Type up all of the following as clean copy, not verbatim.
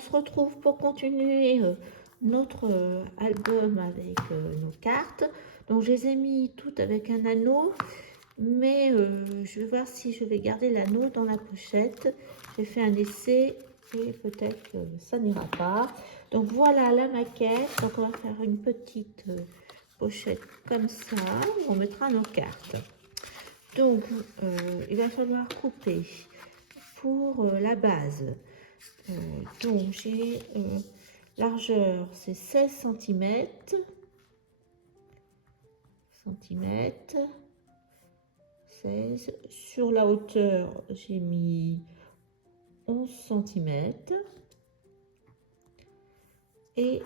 se retrouve pour continuer notre album avec nos cartes. Donc je les ai mis toutes avec un anneau, mais je vais voir si je vais garder l'anneau dans la pochette. J'ai fait un essai et peut-être que ça n'ira pas. Donc voilà la maquette. Donc on va faire une petite pochette comme ça, où on mettra nos cartes. Donc il va falloir couper pour la base. Donc j'ai largeur, c'est 16 cm. Centimètres. 16. Sur la hauteur, j'ai mis 11 cm. Et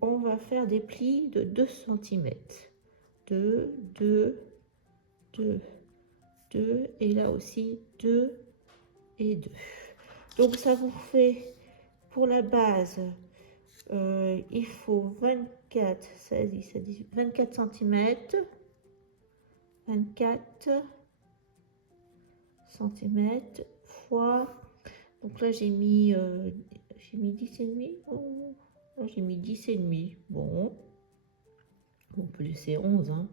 on va faire des plis de 2 cm. 2, 2, 2, 2. Et là aussi, 2 et 2. Donc ça vous fait, pour la base, il faut 24, 16, 17, 18, 24 cm. 24 cm fois, donc là j'ai mis 10 et demi. Oh, là j'ai mis 10 et demi. Bon, on peut laisser 11, hein.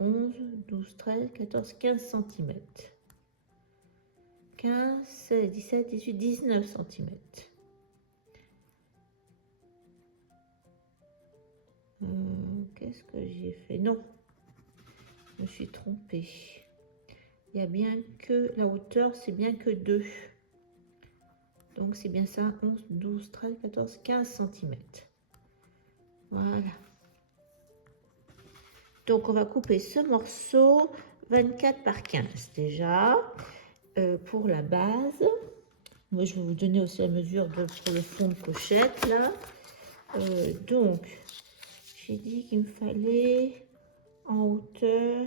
11, 12, 13, 14, 15 cm. 15, 16, 17, 18, 19 cm. Qu'est-ce que j'ai fait? Non, je me suis trompée. Il y a bien que la hauteur, c'est bien que 2. Donc c'est bien ça, 11, 12, 13, 14, 15 cm. Voilà. Donc on va couper ce morceau 24 par 15 déjà pour la base. Moi je vais vous donner aussi la mesure pour le fond de pochette là. Donc j'ai dit qu'il me fallait en hauteur,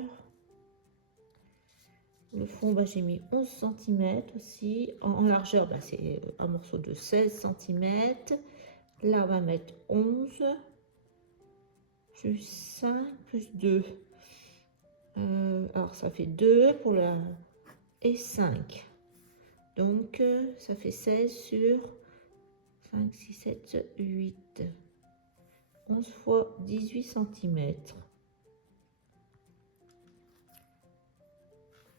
le fond j'ai mis 11 cm aussi, en largeur c'est un morceau de 16 cm. Là on va mettre 11 plus 5 plus 2. Alors ça fait 2 pour la et 5. Donc ça fait 16 sur 5, 6, 7, 8. 11 fois 18 cm.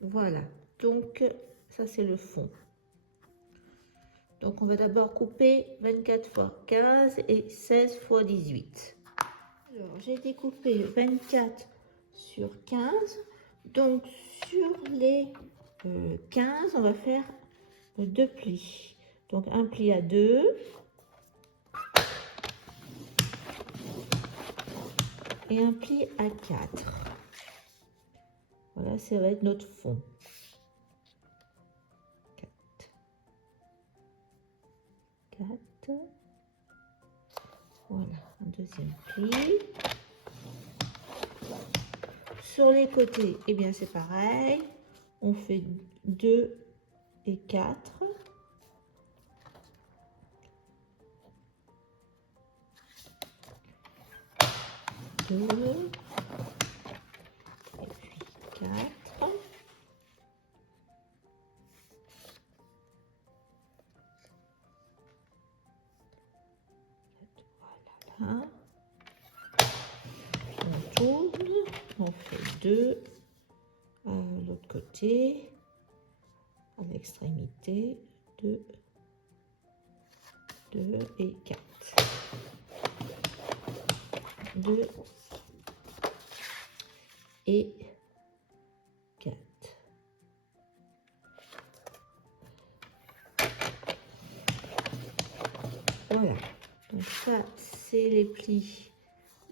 Voilà. Donc ça c'est le fond. Donc on va d'abord couper 24 fois 15 et 16 fois 18. Alors j'ai découpé 24 sur 15. Donc sur les 15, on va faire 2 plis. Donc un pli à 2 et un pli à 4. Voilà, ça va être notre fond. 4. 4. Voilà, un deuxième pli. Sur les côtés, eh bien c'est pareil. On fait 2 et 4. Deux, et puis 4. Voilà. On tourne, on fait 2 à l'autre côté, à l'extrémité, 2, 2 et 4. 2 et 4. Voilà, donc ça c'est les plis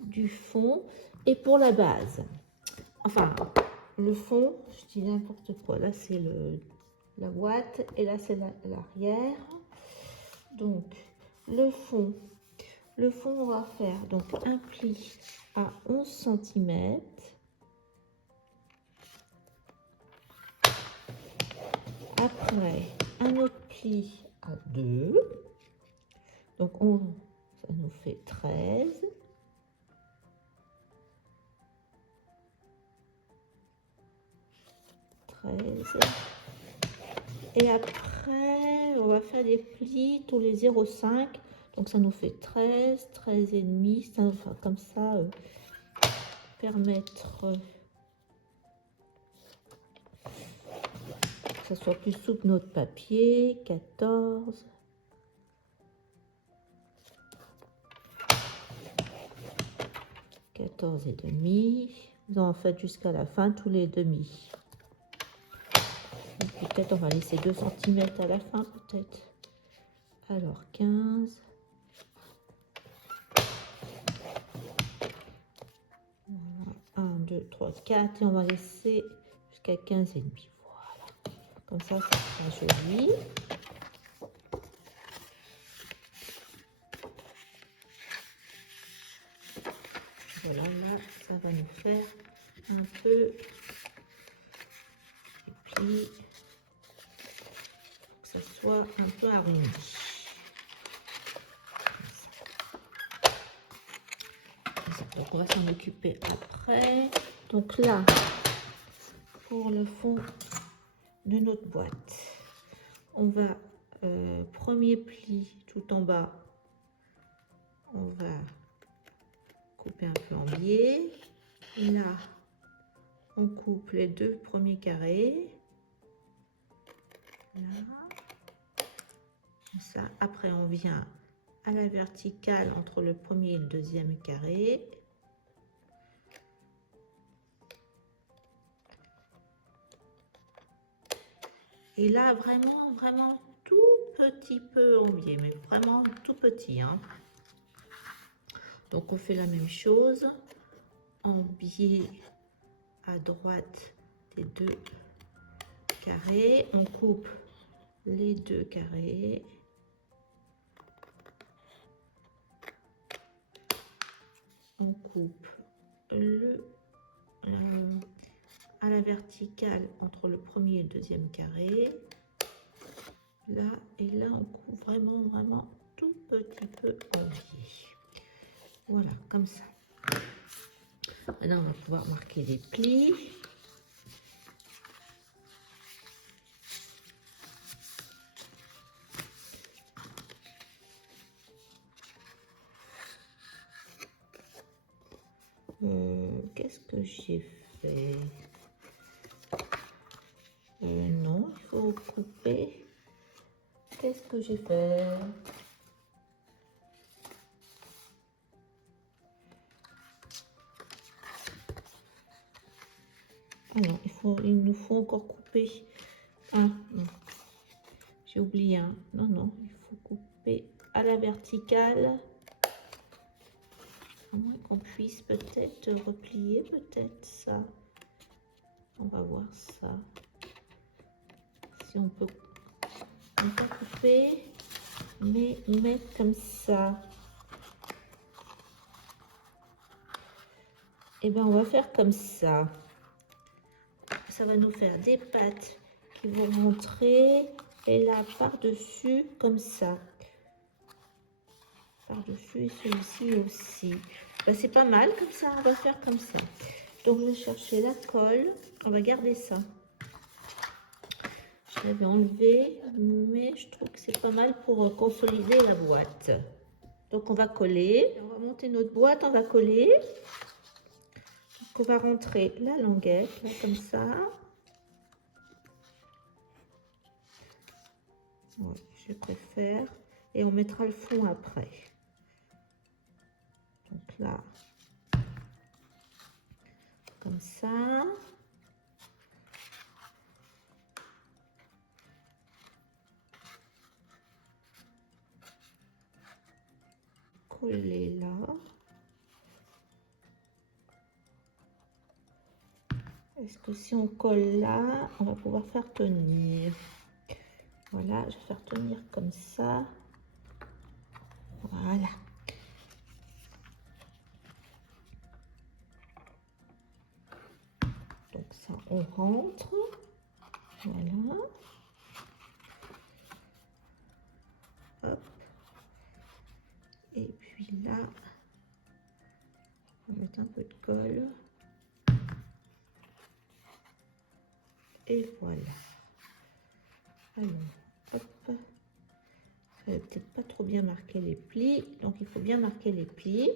du fond. Et pour la base, enfin le fond, je dis n'importe quoi, là c'est la boîte et là c'est l'arrière. Donc le fond on va faire donc un pli à 11 cm. Après un autre pli à 2. Donc ça nous fait 13. Et après, on va faire des plis tous les 0,5. Donc ça nous fait 13, 13 et demi. Ça va faire comme ça permettre que ça soit plus souple notre papier. 14. 14 et demi. Vous en faites jusqu'à la fin tous les demi. Peut-être on va laisser 2 cm à la fin peut-être. Alors 15. Voilà. 1, 2, 3, 4 et on va laisser jusqu'à 15 et demi. Voilà. Comme ça sera joli. Voilà, là, ça va nous faire un peu et puis que ça soit un peu arrondi. Donc on va s'en occuper après. Donc là, pour le fond de notre boîte, on va premier pli tout en bas, on va couper un peu en biais. Là, on coupe les 2 premiers carrés. Là, comme ça. Après, on vient à la verticale entre le premier et le deuxième carré. Et là, vraiment tout petit peu en biais, mais vraiment tout petit, hein. Donc, on fait la même chose en biais à droite des 2 carrés. On coupe les 2 carrés. On coupe à la verticale entre le premier et le deuxième carré. Là et là, on coupe vraiment tout petit peu en biais. Voilà, comme ça. Maintenant, on va pouvoir marquer les plis. Qu'est-ce que j'ai fait? Non, il faut couper. Qu'est-ce que j'ai fait? Ah non, il nous faut encore couper. Ah non, j'ai oublié un. Non, il faut couper à la verticale. À moins qu'on puisse peut-être replier, peut-être ça. On va voir ça. Si on peut couper, mais mettre comme ça. Et bien, on va faire comme ça. Ça va nous faire des pattes qui vont rentrer. Et là, par-dessus, comme ça. Par-dessus et celui-ci aussi. Ben, c'est pas mal comme ça, on va faire comme ça. Donc, je vais chercher la colle. On va garder ça. Je l'avais enlevé, mais je trouve que c'est pas mal pour consolider la boîte. Donc, on va coller. On va monter notre boîte, on va coller. Donc, on va rentrer la languette, là, comme ça. Ouais, je préfère. Et on mettra le fond après. Donc là, comme ça. Coller là. Est-ce que si on colle là, on va pouvoir faire tenir? Voilà, je vais faire tenir comme ça. Voilà. Donc ça, on rentre. Voilà. Hop. Et puis là, on va mettre un peu de colle. Et voilà. Alors, hop. Ça va peut-être pas trop bien marquer les plis, donc il faut bien marquer les plis.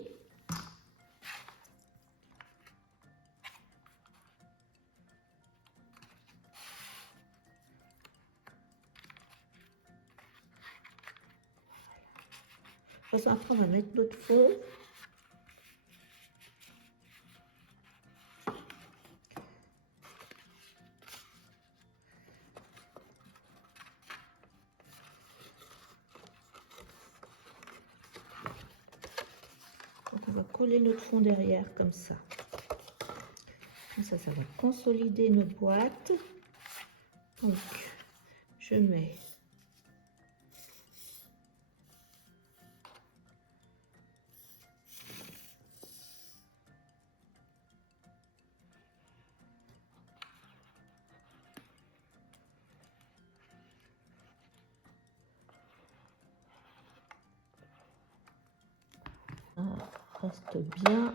Après, on va mettre notre fond. Donc, on va coller notre fond derrière comme ça. Comme ça va consolider notre boîte. Donc, je mets reste bien.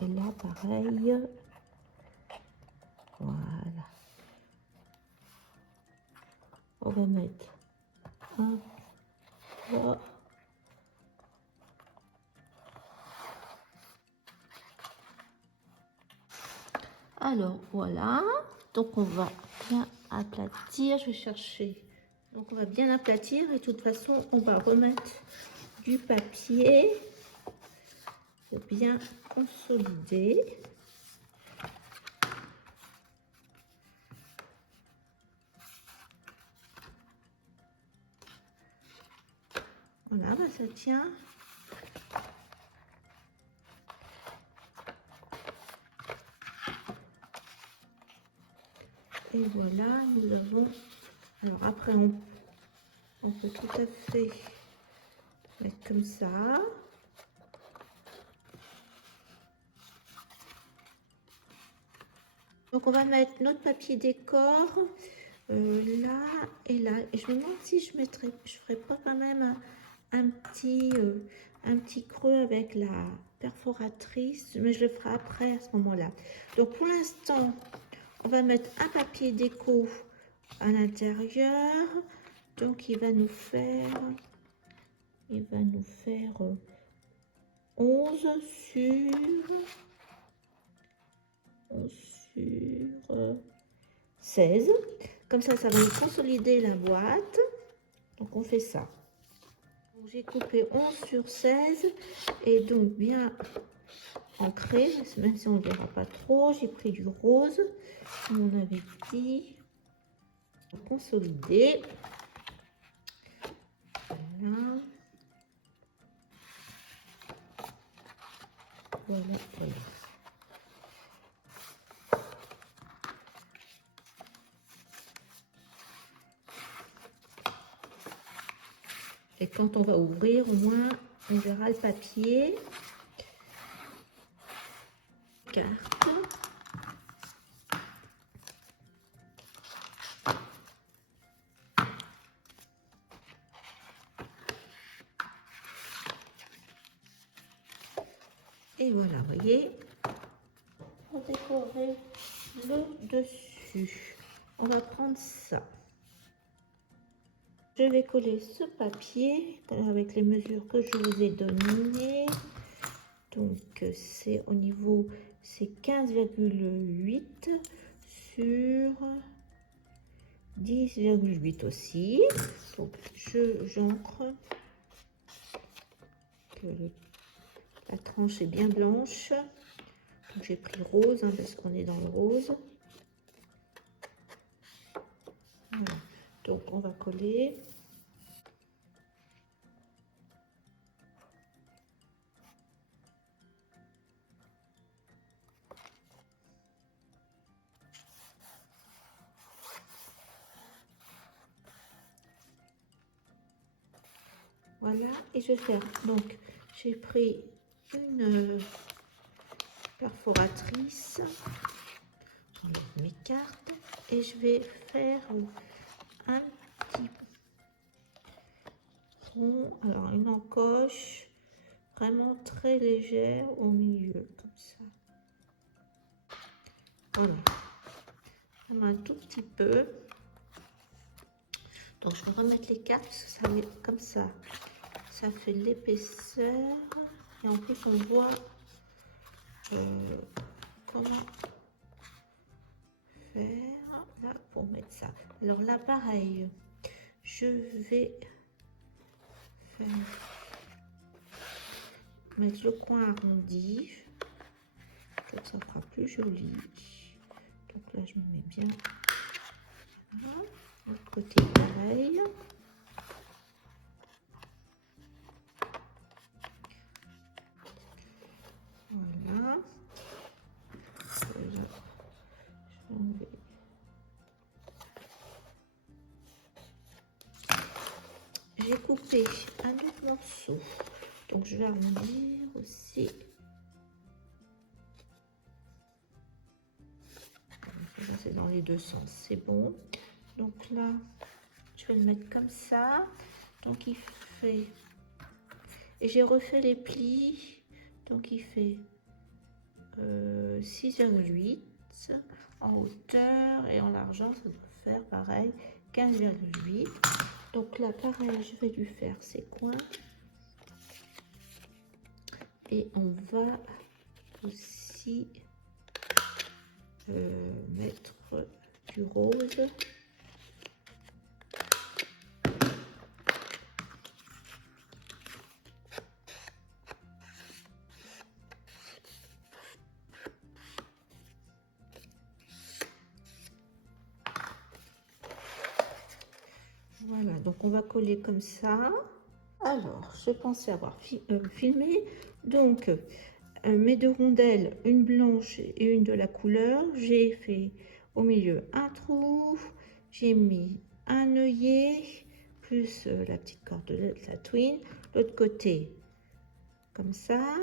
Et là, pareil. Voilà. On va mettre un, trois. Alors, voilà. Donc, on va bien aplatir. Je vais chercher. Donc, on va bien aplatir. Et de toute façon, on va remettre du papier pour bien consolider. Voilà, bah ça tient. Et voilà, nous avons... Alors après, on peut tout à fait mettre comme ça. Donc on va mettre notre papier décor là et là. Et je me demande si je ferais pas quand même un petit creux avec la perforatrice, mais je le ferai après à ce moment-là. Donc pour l'instant, on va mettre un papier déco à l'intérieur. Donc il va nous faire 11 sur 16. Comme ça va nous consolider la boîte. Donc on fait ça. J'ai coupé 11 sur 16 et donc bien ancré, même si on ne verra pas trop. J'ai pris du rose, comme on avait dit. Consolider. Voilà. Voilà, voilà. Et quand on va ouvrir, au moins, on verra le papier. Carte. Et voilà, vous voyez, pour décorer le dessus, on va prendre ça. Je vais coller ce papier avec les mesures que je vous ai données. Donc, c'est au niveau, c'est 15,8 sur 10,8 aussi. Donc, j'encre que la tranche est bien blanche. Donc, j'ai pris rose parce qu'on est dans le rose. Voilà. Donc, on va coller. Voilà, et je vais faire, donc j'ai pris une perforatrice, j'enlève mes cartes, et je vais faire un petit rond, alors une encoche vraiment très légère au milieu, comme ça. Voilà. Un tout petit peu. Donc je vais remettre les cartes, parce que ça va être comme ça. Ça fait de l'épaisseur. Et en plus on voit comment faire là pour mettre ça. Alors là pareil, je vais mettre le coin arrondi. Donc ça fera plus joli. Donc là je me mets bien. Voilà. L'autre côté pareil. Voilà. Là, je vais enlever. J'ai coupé un autre morceau. Donc je vais arrondir aussi. C'est dans les deux sens, c'est bon. Donc là, je vais le mettre comme ça. Donc il fait... Et j'ai refait les plis. Donc il fait 6,8 en hauteur et en largeur, ça doit faire pareil 15,8. Donc là, pareil, je vais lui faire ses coins. Et on va aussi mettre du rose. Voilà, donc on va coller comme ça. Alors, je pensais avoir filmé. Donc, mes deux rondelles, une blanche et une de la couleur. J'ai fait au milieu un trou. J'ai mis un œillet, plus la petite corde de la twin. L'autre côté, comme ça.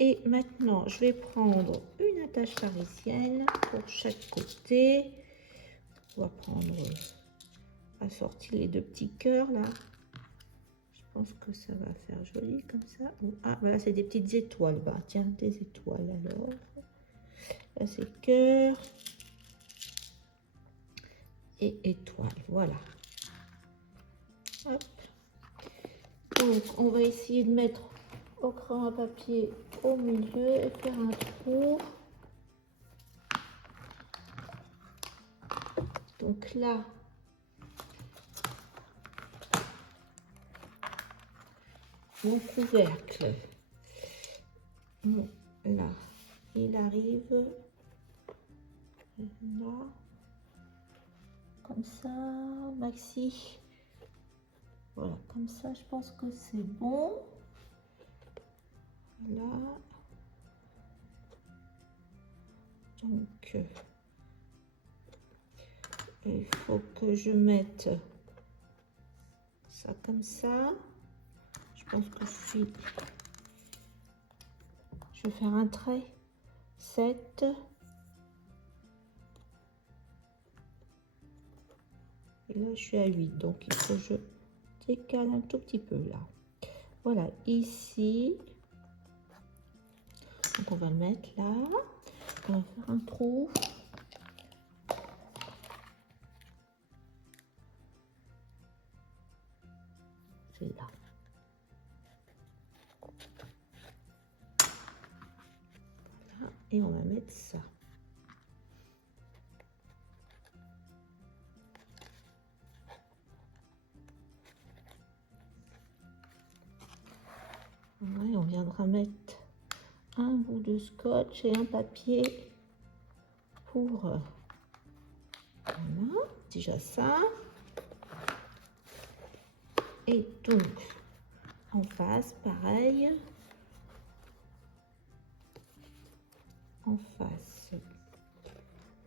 Et maintenant, je vais prendre une attache parisienne pour chaque côté. On va prendre, assortir les deux petits cœurs là. Je pense que ça va faire joli comme ça. Ah, voilà, c'est des petites étoiles. Bah, tiens, des étoiles alors. Là, c'est cœur et étoile. Voilà. Hop. Donc, on va essayer de mettre au crayon à papier au milieu et faire un trou. Donc là, mon couvercle, là, il arrive là, comme ça, maxi. Voilà, comme ça, je pense que c'est bon. Là. Donc, il faut que je mette ça comme ça. Je pense que je vais faire un trait. 7. Et là, je suis à 8. Donc, il faut que je décale un tout petit peu là. Voilà, ici. Donc, on va le mettre là. On va faire un trou. C'est là. Voilà, et on va mettre ça. Ouais, on viendra mettre un bout de scotch et un papier pour voilà, déjà ça. Et donc en face pareil, en face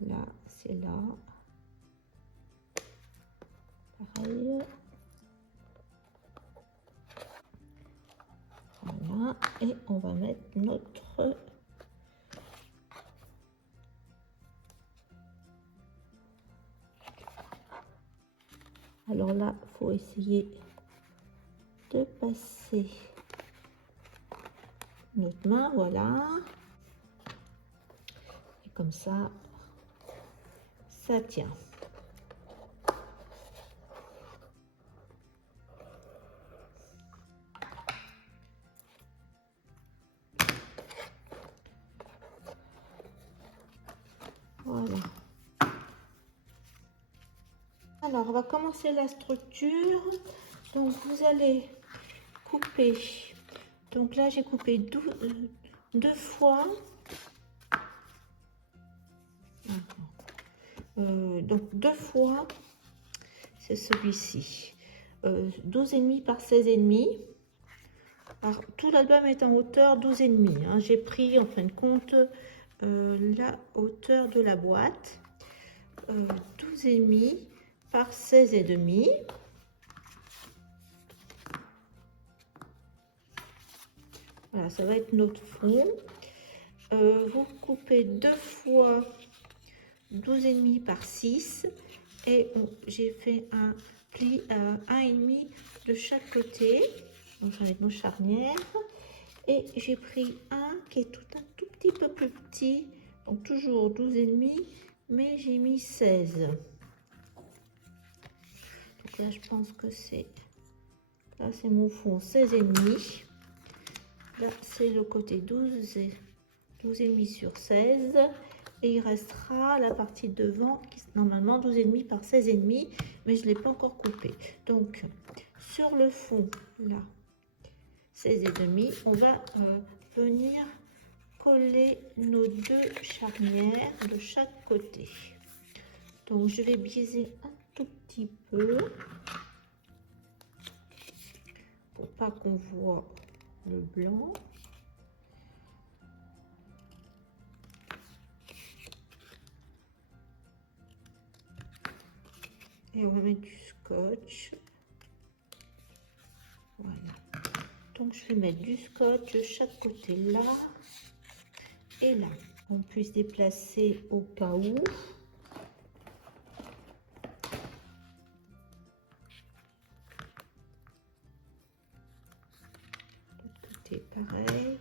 là, c'est là pareil. Voilà, et on va mettre notre alors là, faut essayer de passer notre main, voilà, et comme ça ça tient. Voilà. Alors, on va commencer la structure. Donc, vous allez couper. Donc là, j'ai coupé deux fois. Donc, deux fois, c'est celui-ci. 12,5 par 16,5. Alors, tout l'album est en hauteur 12,5. Hein. J'ai pris, en fin de compte, la hauteur de la boîte. 12,5 par 16,5. Voilà, ça va être notre fond. Vous coupez deux fois 12,5 par 6 et j'ai fait un pli à 1,5 de chaque côté. Donc avec nos charnières. Et j'ai pris un qui est un tout petit peu plus petit. Donc toujours 12,5, mais j'ai mis 16. Donc là, je pense que c'est... Là, c'est mon fond 16,5. Là, c'est le côté 12,5 sur 16. Et il restera la partie devant, qui est normalement 12,5 par 16,5, mais je ne l'ai pas encore coupé. Donc, sur le fond, là, 16,5, on va venir coller nos deux charnières de chaque côté. Donc, je vais biaiser un tout petit peu pour pas qu'on voit le blanc. Et on va mettre du scotch. Voilà. Donc, je vais mettre du scotch de chaque côté là et là. On puisse déplacer au cas où. L'autre côté, pareil.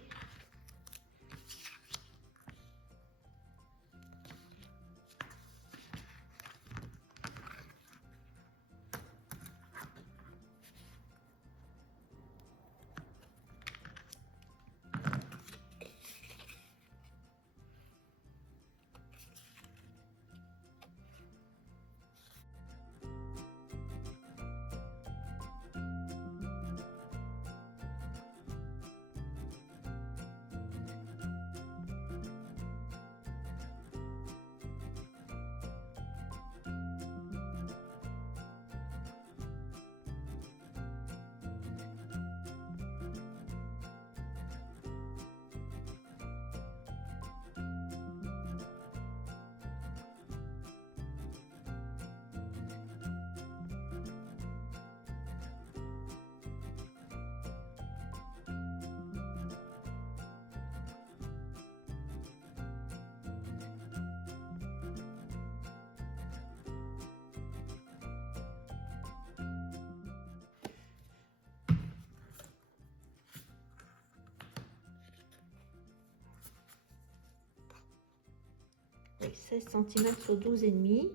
Oui, 16 cm sur 12,5.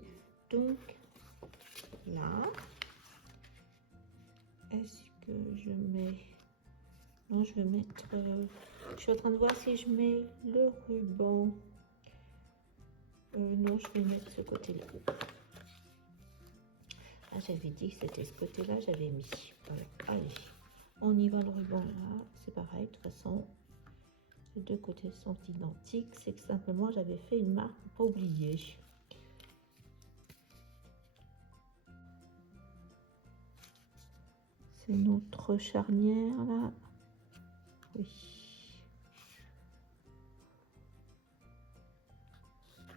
Donc là, est-ce que je mets... Non, je vais mettre... je suis en train de voir si je mets le ruban. Non, je vais mettre ce côté-là. Ah, j'avais dit que c'était ce côté-là, j'avais mis. Voilà, allez. On y va, le ruban là. C'est pareil, de toute façon. Les deux côtés sont identiques. C'est que simplement, j'avais fait une marque pour pas oublier. C'est notre charnière là. Oui.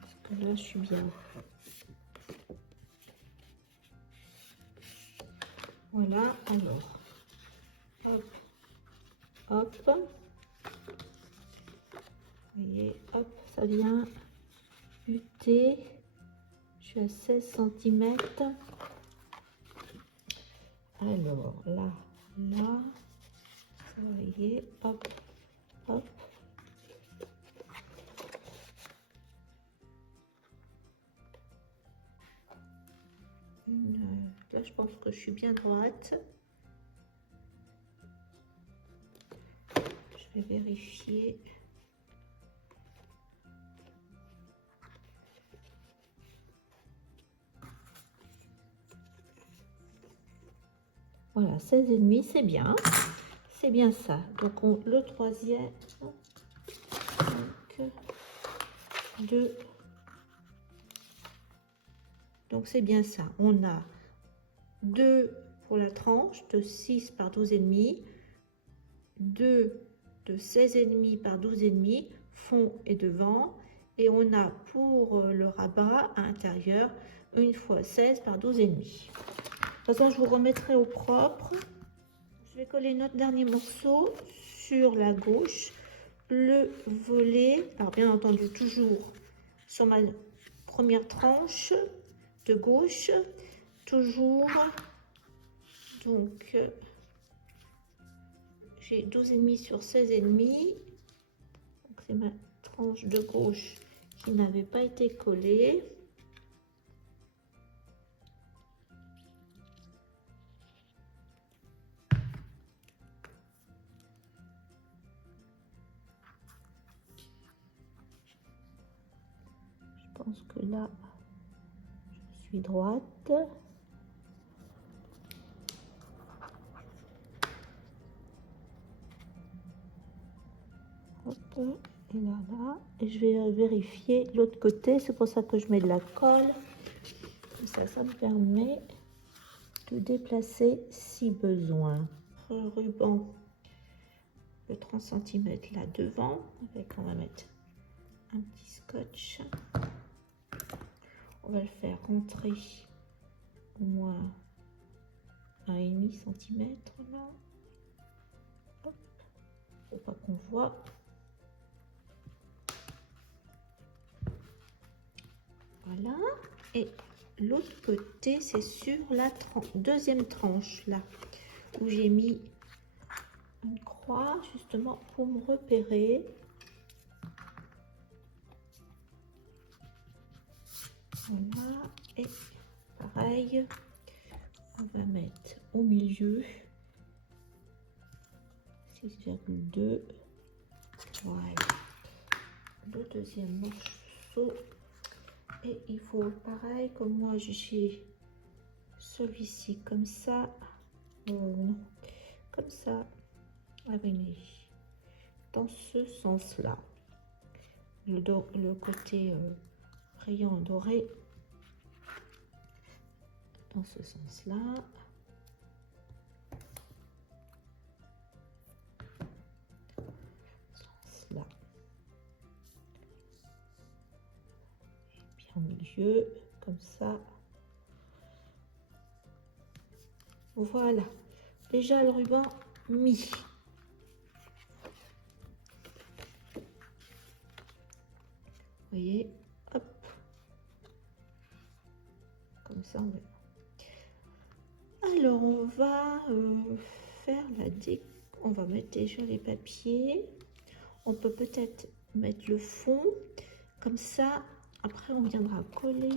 Parce que là, je suis bien. Voilà, alors. Hop. Hop. Vous voyez, hop, ça vient buter. Je suis à 16 cm. Alors, là, vous voyez, hop, hop. Là, je pense que je suis bien droite. Je vais vérifier. Voilà, 16,5, c'est bien. C'est bien ça. Donc, le troisième. Donc, 2. Donc, c'est bien ça. On a 2 pour la tranche de 6 par 12,5. 2 de 16,5 par 12,5, fond et devant. Et on a pour le rabat à l'intérieur, une fois 16 par 12,5. De toute façon, je vous remettrai au propre. Je vais coller notre dernier morceau sur la gauche, le volet, alors bien entendu toujours sur ma première tranche de gauche, toujours, donc j'ai 12,5 sur 16,5, donc c'est ma tranche de gauche qui n'avait pas été collée. Je pense que là, je suis droite. Hop, et là, et je vais vérifier l'autre côté. C'est pour ça que je mets de la colle. Ça me permet de déplacer si besoin. Ruban de 30 cm là devant. On va mettre un petit scotch. On va le faire rentrer au moins 1,5 cm là. Hop. Faut pas qu'on voit. Voilà. Et l'autre côté, c'est sur la deuxième tranche là, où j'ai mis une croix justement pour me repérer. Voilà. Et pareil, on va mettre au milieu 6,2. Voilà. Le deuxième morceau. Et il faut pareil, comme moi j'ai celui-ci comme ça, comme ça, dans ce sens-là. Le côté brillant doré, dans ce sens-là. Là. Et puis au milieu, comme ça. Voilà. Déjà le ruban mis. Vous voyez, hop. Comme ça, alors on va faire la déco. On va mettre déjà les papiers. On peut peut-être mettre le fond. Comme ça, après on viendra coller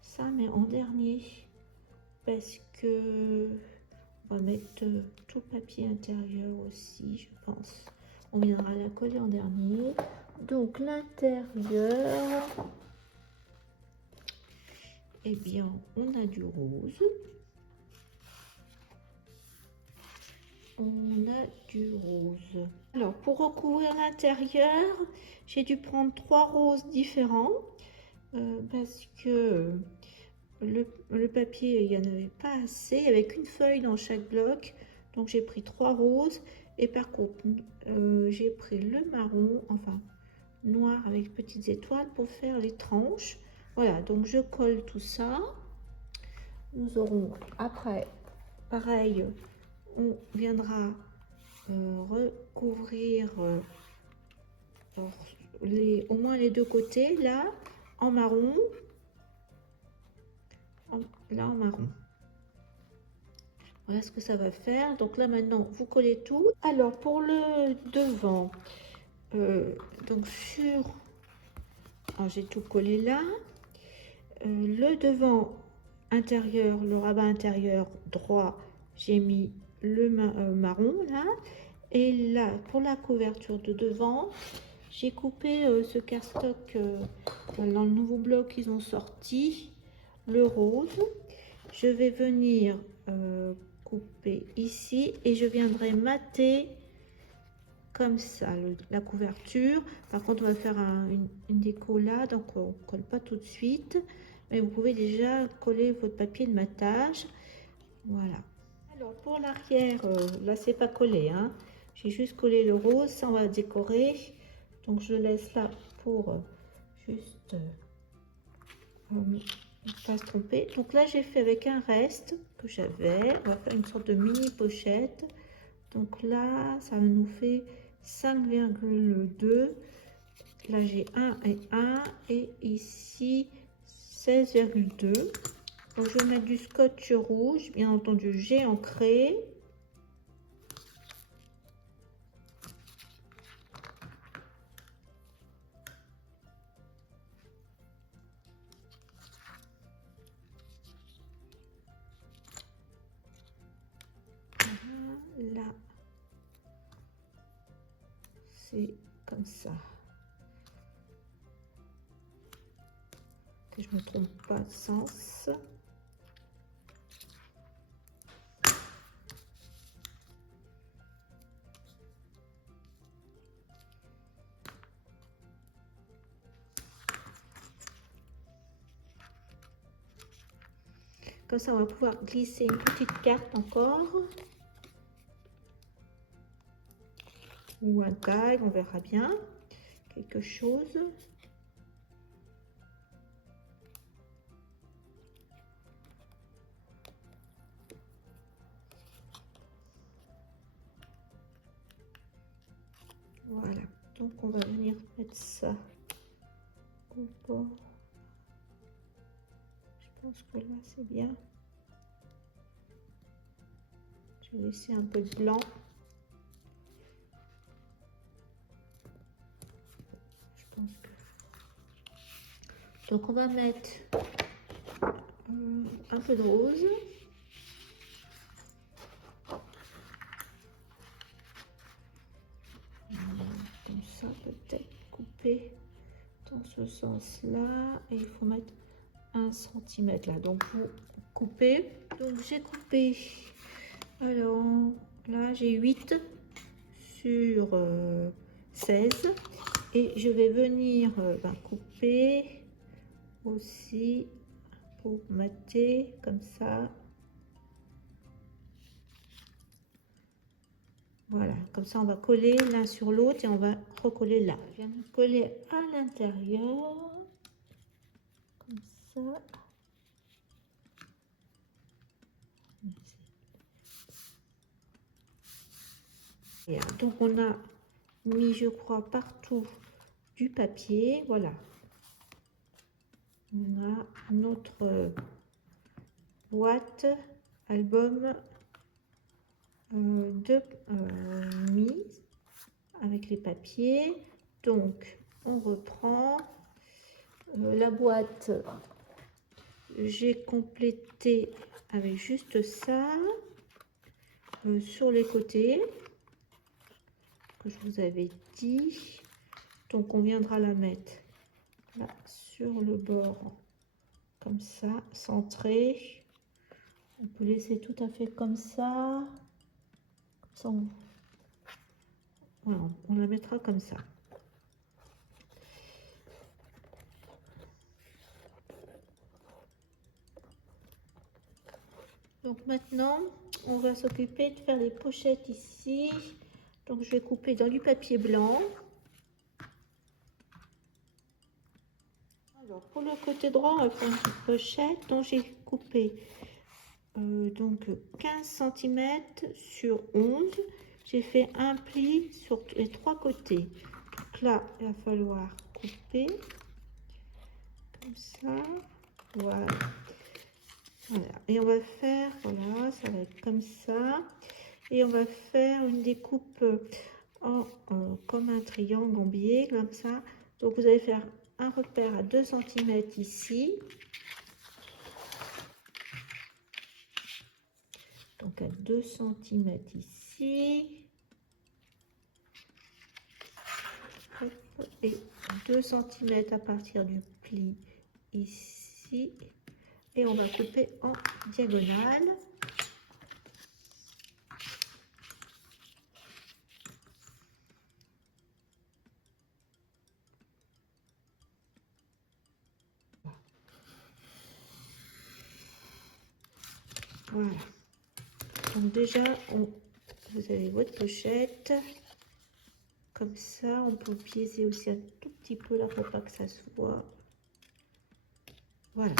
ça, mais en dernier. Parce que on va mettre tout le papier intérieur aussi, je pense. On viendra la coller en dernier. Donc l'intérieur, eh bien, on a du rose. On a du rose. Alors, pour recouvrir l'intérieur, j'ai dû prendre 3 roses différents parce que le papier, il n'y en avait pas assez, avec une feuille dans chaque bloc. Donc, j'ai pris 3 roses. Et par contre, j'ai pris le marron, enfin noir avec petites étoiles pour faire les tranches. Voilà, donc je colle tout ça. Nous aurons après, pareil, on viendra recouvrir au moins les deux côtés, là, en marron. Là, en marron. Voilà ce que ça va faire. Donc là, maintenant, vous collez tout. Alors, pour le devant, donc alors j'ai tout collé là. Le devant, intérieur, le rabat intérieur droit, j'ai mis le marron là. Et là, pour la couverture de devant, j'ai coupé ce cardstock dans le nouveau bloc qu'ils ont sorti, le rose. Je vais venir couper ici et je viendrai mater comme ça la couverture. Par contre, on va faire une déco là, donc on ne colle pas tout de suite. Mais vous pouvez déjà coller votre papier de matage. Voilà. Alors pour l'arrière, là c'est pas collé, hein. J'ai juste collé le rose, ça on va décorer. Donc je laisse là pour juste ne pas se tromper. Donc là j'ai fait avec un reste que j'avais. On va faire une sorte de mini pochette. Donc là ça nous fait 5,2. Là j'ai 1 et 1 et ici 16,2. Donc je vais mettre du scotch rouge, bien entendu j'ai ancré. Là, c'est comme ça. Que je me trompe pas de sens. Comme ça, on va pouvoir glisser une petite carte encore. Ou un tag, on verra bien. Quelque chose. Voilà. Donc, on va venir mettre ça au bord. Je pense que là, c'est bien. Je vais laisser un peu de blanc. Je pense que... Donc, on va mettre un peu de rose. Comme ça, peut-être couper dans ce sens-là. Et il faut mettre 1 cm là. Donc, vous coupez. Donc, j'ai coupé. Alors, là, j'ai 8 sur 16. Et je vais venir couper aussi pour mater comme ça. Voilà, comme ça on va coller l'un sur l'autre et on va recoller là. Je viens de coller à l'intérieur, comme ça. Et donc on a mis, je crois, partout du papier. Voilà. On a notre boîte album de mise avec les papiers. Donc on reprend la boîte. J'ai complété avec juste ça sur les côtés que je vous avais dit. Donc on viendra la mettre là sur le bord comme ça, centré. On peut laisser tout à fait comme ça. Voilà, on la mettra comme ça. Donc maintenant, on va s'occuper de faire les pochettes ici. Donc je vais couper dans du papier blanc. Alors pour le côté droit, on va faire une pochette. Donc j'ai coupé donc 15 cm sur 11. J'ai fait un pli sur les 3 côtés. Donc là, il va falloir couper comme ça. Voilà. Voilà. Et on va faire, voilà, ça va être comme ça. Et on va faire une découpe comme un triangle en biais, comme ça. Donc vous allez faire un repère à 2 cm ici. donc à 2 cm ici. Et 2 cm à partir du pli ici. Et on va couper en diagonale. Voilà. Donc déjà, vous avez votre pochette. Comme ça, on peut biaiser aussi un tout petit peu là pour pas que ça se voit. Voilà.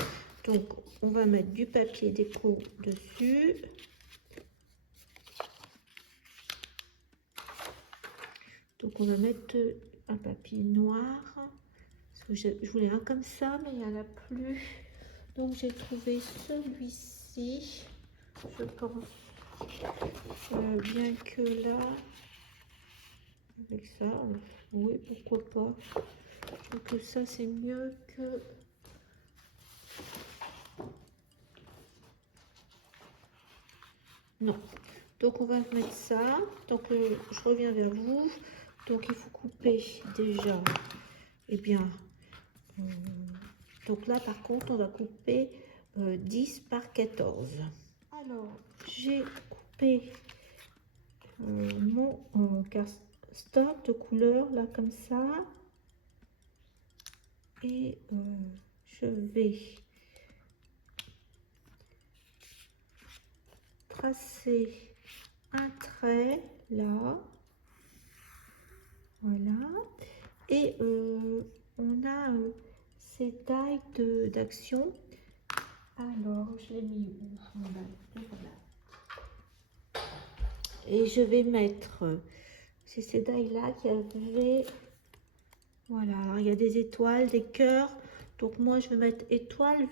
Donc, on va mettre du papier déco dessus. Donc, on va mettre un papier noir. Parce que je voulais un comme ça, mais il n'y en a plus. Donc, j'ai trouvé celui-ci. Je pense bien que là, avec ça, oui, pourquoi pas. Je trouve que ça, c'est mieux que... Non. Donc, on va mettre ça. Donc, je reviens vers vous. Donc, il faut couper déjà. Eh bien, donc là, par contre, on va couper 10 par 14. Alors, j'ai coupé mon cardstock de couleur, là, comme ça. Et je vais tracer un trait, là. Voilà. Et on a ces tailles d'action. Alors, je l'ai mis où? Voilà. Et je vais mettre, c'est ces tailles-là qui avaient, voilà, alors il y a des étoiles, des cœurs. Donc moi, je vais mettre étoiles.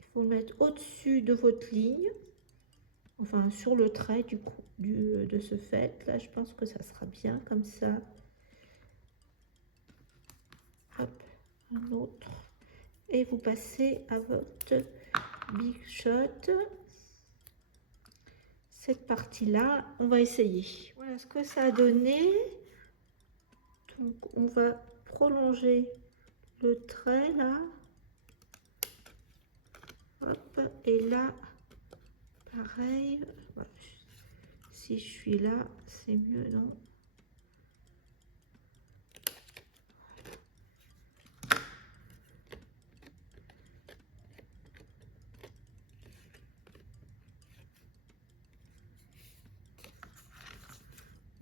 Il faut le mettre au-dessus de votre ligne. Enfin, sur le trait de ce fait. Là, je pense que ça sera bien comme ça. Hop, un autre. Et vous passez à votre Big Shot. Cette partie-là, on va essayer. Voilà ce que ça a donné. Donc, on va prolonger le trait là. Hop, et là, pareil. Voilà. Si je suis là, c'est mieux, non?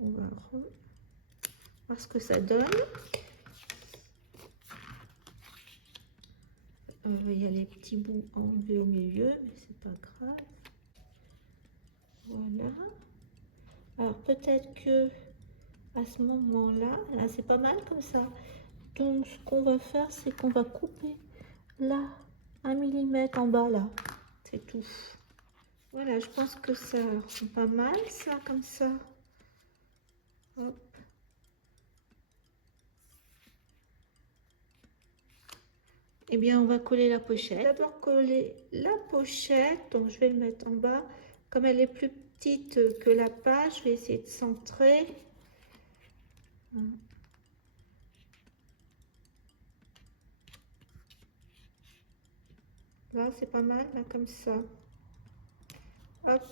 On va voir ce que ça donne. Il y a les petits bouts enlevés au milieu, mais c'est pas grave. Voilà. Alors peut-être que à ce moment-là, là, c'est pas mal comme ça. Donc ce qu'on va faire, c'est qu'on va couper là 1 mm en bas là. C'est tout. Voilà, je pense que ça rend pas mal ça comme ça. Hop. Eh bien, on va coller la pochette. D'abord coller la pochette, donc je vais le mettre en bas. Comme elle est plus petite que la page, je vais essayer de centrer. Là, c'est pas mal, là, comme ça. Hop.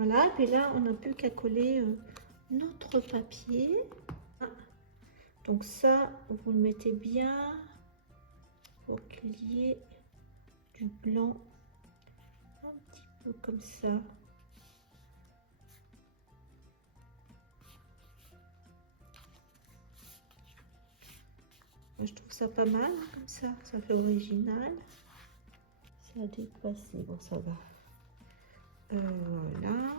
Voilà, et puis là, on n'a plus qu'à coller notre papier. Donc ça, vous le mettez bien pour qu'il y ait du blanc, un petit peu comme ça. Moi, je trouve ça pas mal, comme ça fait original. Ça a dépassé, bon, ça va. Voilà.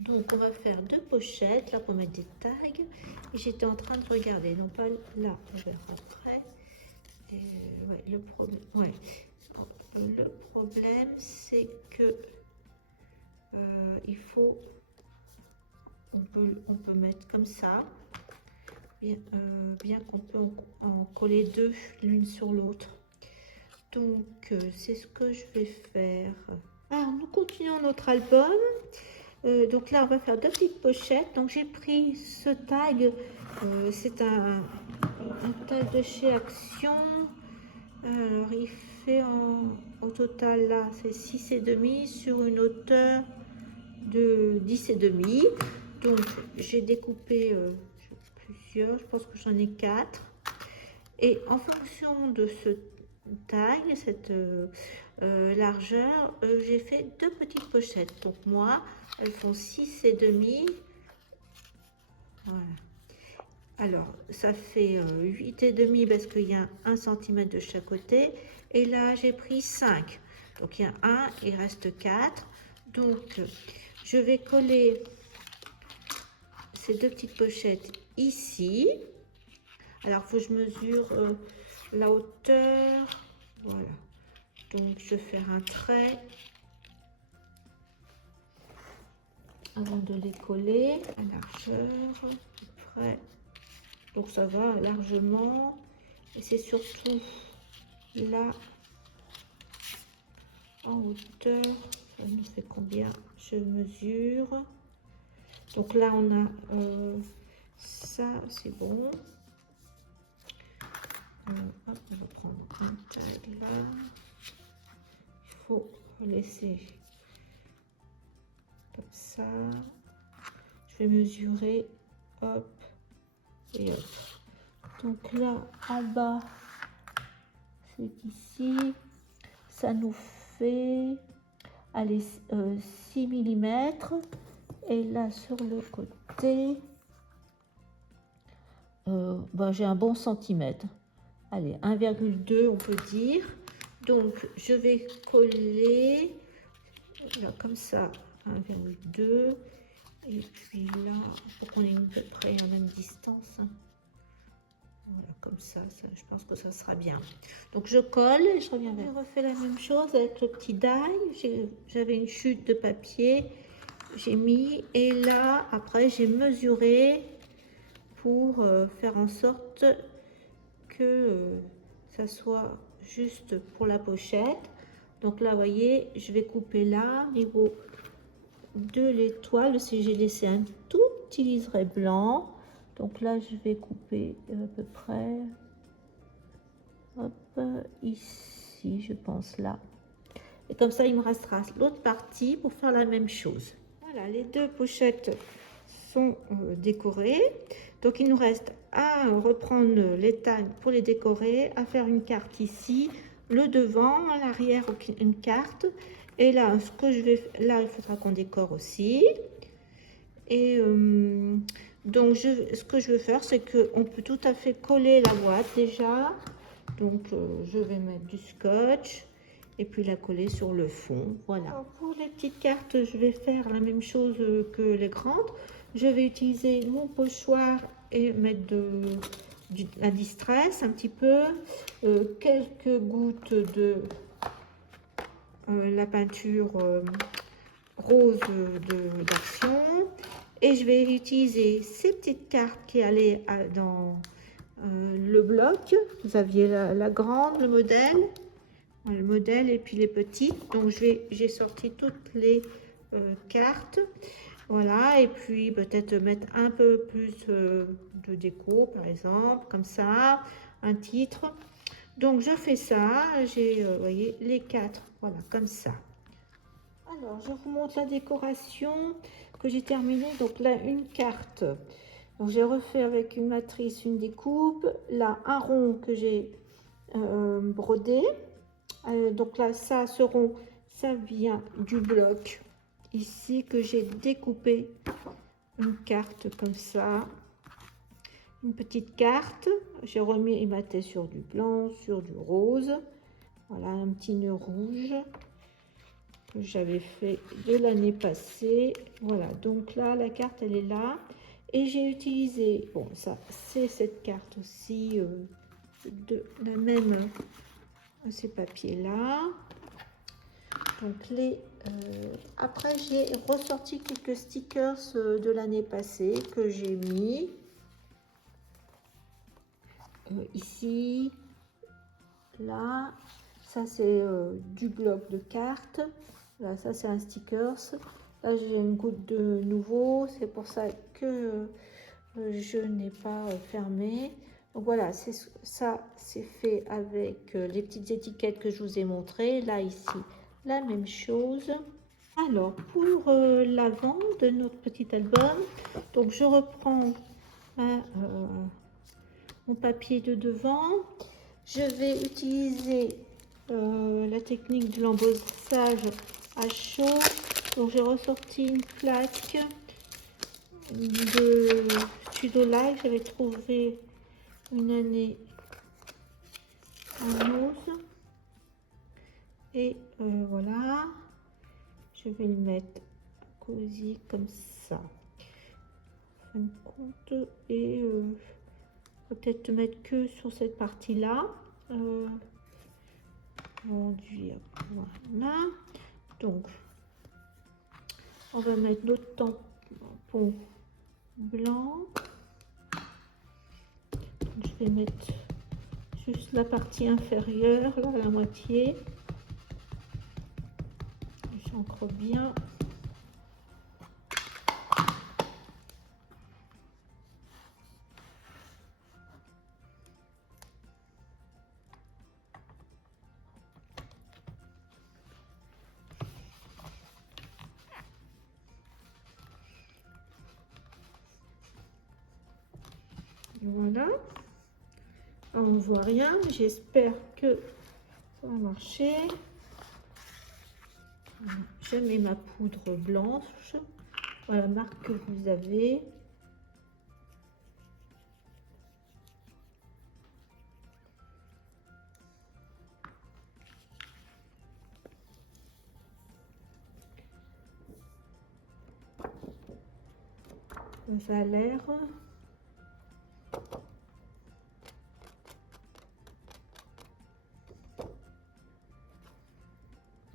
Donc on va faire 2 pochettes là pour mettre des tags. Et j'étais en train de regarder, non pas là, on verra après. Et, ouais, le problème c'est que il faut, on peut mettre comme ça, bien qu'on peut en coller 2 l'une sur l'autre. Donc c'est ce que je vais faire. Alors nous continuons notre album. Donc là on va faire 2 petites pochettes. Donc j'ai pris ce tag, c'est un tag de chez Action. Alors il fait au total là c'est 6,5 sur une hauteur de 10,5. Donc j'ai découpé plusieurs, je pense que j'en ai 4. Et en fonction de ce taille, cette largeur, j'ai fait 2 petites pochettes. Donc moi, elles font 6,5. Voilà. Alors, ça fait 8,5 parce qu'il y a 1 cm de chaque côté. Et là, j'ai pris 5. Donc, il y a 1, il reste 4. Donc, je vais coller ces 2 petites pochettes ici. Alors, il faut que je mesure la hauteur. Voilà. Donc, je vais faire un trait avant de les coller. La largeur, à peu près. Donc, ça va largement. Et c'est surtout là, en hauteur. Ça nous fait combien? Je mesure. Donc là, on a ça, c'est bon. Hop, on va prendre un tag là. Il faut laisser comme ça. Je vais mesurer, hop, et hop. Donc là, en bas, c'est ici. Ça nous fait, allez, 6 mm. Et là, sur le côté, j'ai un bon centimètre. Allez, 1,2 on peut dire. Donc je vais coller là comme ça 1,2 et puis là pour qu'on ait à peu près la même distance. Voilà, comme ça, je pense que ça sera bien. Donc je colle et je reviens vers. Je refais la même chose avec le petit die. J'avais une chute de papier, j'ai mis et là après j'ai mesuré pour faire en sorte que ça soit juste pour la pochette. Donc là, vous voyez, je vais couper là, niveau de l'étoile. Si j'ai laissé un tout petit liseré blanc, donc là, je vais couper à peu près, hop, ici, je pense là. Et comme ça, il me restera l'autre partie pour faire la même chose. Voilà, les 2 pochettes sont décorées. Donc il nous reste à reprendre les tags pour les décorer, à faire une carte ici, le devant, à l'arrière une carte. Et là, ce que je vais, là, il faudra qu'on décore aussi. Et donc ce que je veux faire, c'est qu'on peut tout à fait coller la boîte déjà. Donc je vais mettre du scotch et puis la coller sur le fond. Voilà. Alors, pour les petites cartes, je vais faire la même chose que les grandes. Je vais utiliser mon pochoir et mettre de la distress un petit peu, quelques gouttes de la peinture rose d'Action, et je vais utiliser ces petites cartes qui allaient dans le bloc. Vous aviez la grande, le modèle et puis les petites. Donc j'ai sorti toutes les cartes. Voilà, et puis peut-être mettre un peu plus de déco, par exemple, comme ça, un titre. Donc je fais ça, j'ai, vous voyez, les 4, voilà, comme ça. Alors, je vous montre la décoration que j'ai terminée. Donc là, une carte. Donc j'ai refait avec une matrice, une découpe. Là, un rond que j'ai brodé. Donc là, ce rond, ça vient du bloc ici que j'ai découpé une carte comme ça, une petite carte. J'ai remis ématé sur du blanc, sur du rose. Voilà, un petit nœud rouge. que j'avais fait de l'année passée. Voilà, donc là, la carte, elle est là. Et j'ai utilisé, bon, ça, c'est cette carte aussi, de la même, ces papiers-là. Donc, après, j'ai ressorti quelques stickers de l'année passée que j'ai mis. Ici, là, ça c'est du bloc de cartes. Là, ça c'est un stickers. Là, j'ai une goutte de nouveau. C'est pour ça que je n'ai pas fermé. Donc voilà, ça c'est fait avec les petites étiquettes que je vous ai montrées. Là, ici, la même chose. Alors, pour l'avant de notre petit album, donc je reprends mon papier de devant. Je vais utiliser la technique de l'embossage à chaud. Donc j'ai ressorti une plaque de Studio Live. J'avais trouvé une année en ose. Et voilà. Je vais le mettre cosy comme ça. En fin de compte, et peut-être mettre que sur cette partie-là. Conduire, voilà. Donc, on va mettre notre tampon blanc. Je vais mettre juste la partie inférieure, là, la moitié. J'encre bien. Voilà. On ne voit rien, j'espère que ça va marcher. Je mets ma poudre blanche. Voilà la marque que vous avez. Ça a l'air.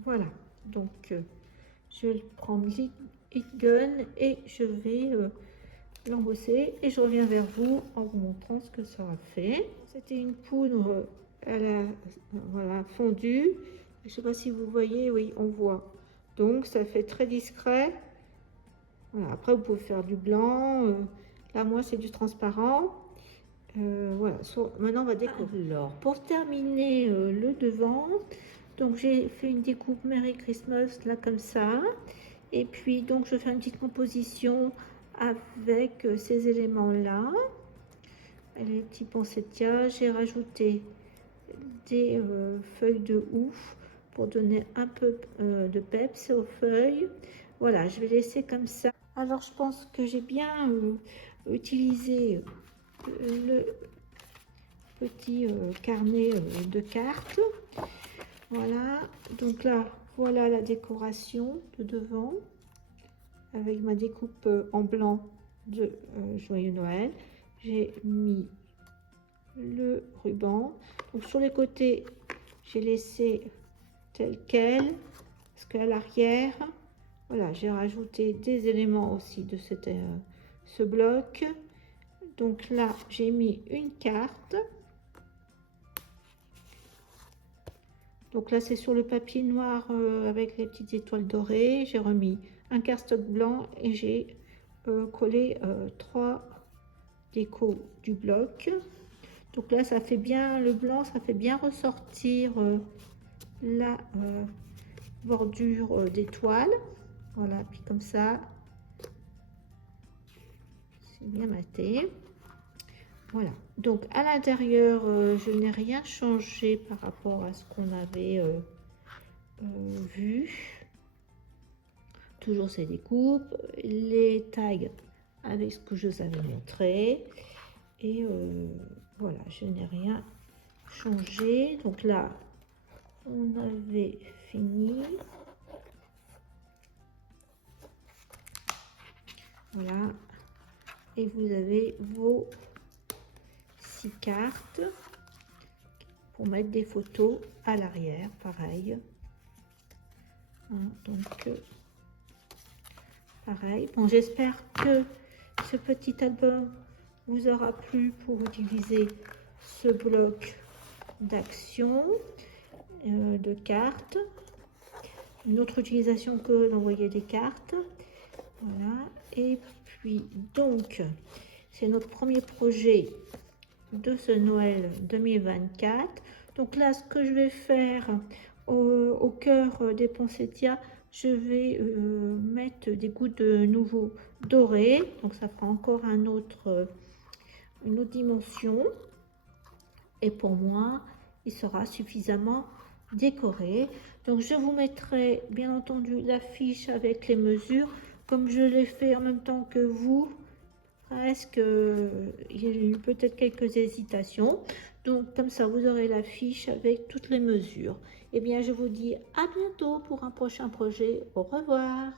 Voilà, donc je prends Heat Gun et je vais l'embosser et je reviens vers vous en vous montrant ce que ça a fait. C'était une poudre à la voilà, fondue. Je ne sais pas si vous voyez, oui, on voit. Donc ça fait très discret. Voilà, après vous pouvez faire du blanc. Là, moi, c'est du transparent. Voilà, maintenant on va découper. Alors, pour terminer le devant, donc j'ai fait une découpe Merry Christmas là comme ça. Et puis donc je fais une petite composition avec ces éléments là. Les petits poinsettias. J'ai rajouté des feuilles de ouf pour donner un peu de peps aux feuilles. Voilà, je vais laisser comme ça. Alors je pense que j'ai bien utilisé le petit carnet de cartes. Voilà, donc là, voilà la décoration de devant avec ma découpe en blanc de Joyeux Noël. J'ai mis le ruban. Donc sur les côtés, j'ai laissé tel quel, parce qu'à l'arrière, voilà, j'ai rajouté des éléments aussi de ce bloc. Donc là, j'ai mis une carte. Donc là, c'est sur le papier noir avec les petites étoiles dorées. J'ai remis un cardstock blanc et j'ai collé 3 décos du bloc. Donc là, ça fait bien, le blanc, ça fait bien ressortir la bordure d'étoiles. Voilà, puis comme ça, c'est bien maté. Voilà, donc à l'intérieur, je n'ai rien changé par rapport à ce qu'on avait vu. Toujours ces découpes, les tags avec ce que je vous avais montré. Et voilà, je n'ai rien changé. Donc là, on avait fini. Voilà. Et vous avez vos 6 cartes pour mettre des photos à l'arrière, pareil. Hein, donc, pareil. Bon, j'espère que ce petit album vous aura plu pour utiliser ce bloc d'action de cartes. Une autre utilisation que d'envoyer des cartes. Voilà. Et puis, donc, c'est notre premier projet de ce Noël 2024. Donc là, ce que je vais faire au cœur des poinsettias, je vais mettre des gouttes de nouveau doré. Donc ça fera encore une autre dimension. Et pour moi, il sera suffisamment décoré. Donc je vous mettrai bien entendu l'affiche avec les mesures, comme je l'ai fait en même temps que vous. Presque, il y a eu peut-être quelques hésitations. Donc comme ça, vous aurez la fiche avec toutes les mesures. Eh bien, je vous dis à bientôt pour un prochain projet. Au revoir.